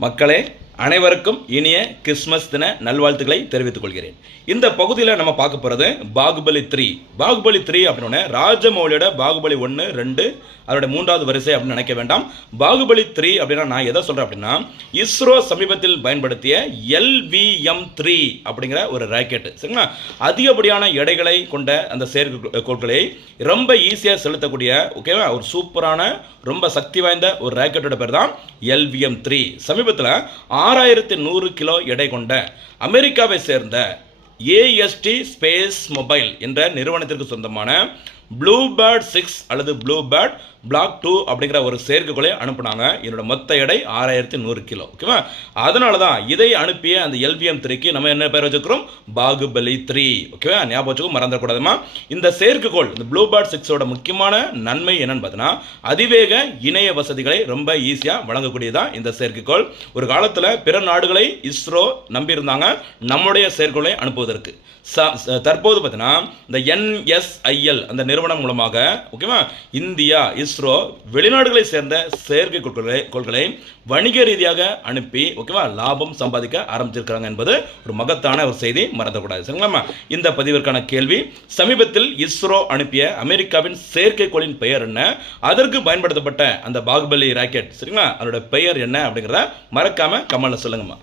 മക്കളെ அனைவருக்கும் இனிய கிறிஸ்மஸ் தின நல்வாழ்த்துக்களை தெரிவித்துக் கொள்கிறேன். இந்த பகுதியில் நம்ம பார்க்க போகிறது பாகுபலி த்ரீ பாகுபலி த்ரீ அப்படின்னு ராஜமௌலியோட பாகுபலி ஒன்று ரெண்டு அதோட மூன்றாவது வரிசை அப்படின்னு நினைக்க வேண்டாம். பாகுபலி த்ரீ அப்படின்னா நான் எதை சொல்கிறேன் அப்படின்னா இஸ்ரோ சமீபத்தில் பயன்படுத்திய எல்விஎம் த்ரீ அப்படிங்கிற ஒரு ராக்கெட்டு சரிங்களா? அதிகப்படியான எடைகளை கொண்ட அந்த செயற்கைக்கோள்களை ரொம்ப ஈஸியாக செலுத்தக்கூடிய ஓகேவா ஒரு சூப்பரான ரொம்ப சக்தி வாய்ந்த ஒரு ராக்கெட்டோட பேர் தான் எல்விஎம் த்ரீ சமீபத்தில் ஆறாயிரத்தி நூறு கிலோ எடை கொண்ட அமெரிக்காவை சேர்ந்த ஏஎஸ்டி ஸ்பேஸ் மொபைல் என்ற நிறுவனத்திற்கு சொந்தமான ப்ளூ பேர்ட் சிக்ஸ் அல்லது ப்ளூ பேர்ட் பிளாக் டூ அப்படிங்கிற ஒரு செயற்கைக்கோளை அனுப்புனாங்க. என்னோட மொத்த எடை ஆறாயிரத்தி நூறு கிலோ. ஓகேவா அதனால தான் இதை அனுப்பிய அந்த எல்விஎம் த்ரீக்கு நம்ம என்ன பேர் வச்சுக்கிறோம் பாகுபலி த்ரீ ஓகேவா ஞாபகம் வச்சுக்கோ மறந்துடக்கூடாதுமா. இந்த செயற்கைக்கோள் இந்த ப்ளூ பேர்ட் சிக்ஸோட முக்கியமான நன்மை என்னன்னு பார்த்தீங்கன்னா அதிவேக இணைய வசதிகளை ரொம்ப ஈஸியாக வழங்கக்கூடியதான் இந்த செயற்கைக்கோள். ஒரு காலத்தில் பிற நாடுகளை இஸ்ரோ நம்பியிருந்தாங்க. நம்முடைய செயற்கைக்கோளை அனுப்புவது உருவாக்குவதற்கு தற்போது பார்த்தீங்கன்னா இந்த என்எஸ்ஐஎல் அந்த நிறுவனம் மூலமாக ஓகேவா இந்தியா இஸ்ரோ வெளிநாடுகளை சேர்ந்த செயற்கை கோள்களை வணிக ரீதியாக அனுப்பி ஓகேவா லாபம் சம்பாதிக்க ஆரம்பிச்சிருக்காங்க என்பது ஒரு மகத்தான ஒரு செய்தி மறந்துடக்கூடாது. சரிங்களாம்மா இந்த பதிவிற்கான கேள்வி சமீபத்தில் இஸ்ரோ அனுப்பிய அமெரிக்காவின் செயற்கைக்கோளின் பெயர் என்ன? அதற்கு பயன்படுத்தப்பட்ட அந்த பாகுபலி ராக்கெட் சரிங்களா? அதோட பெயர் என்ன அப்படிங்கிறத மறக்காம கமலில் சொல்லுங்கம்மா.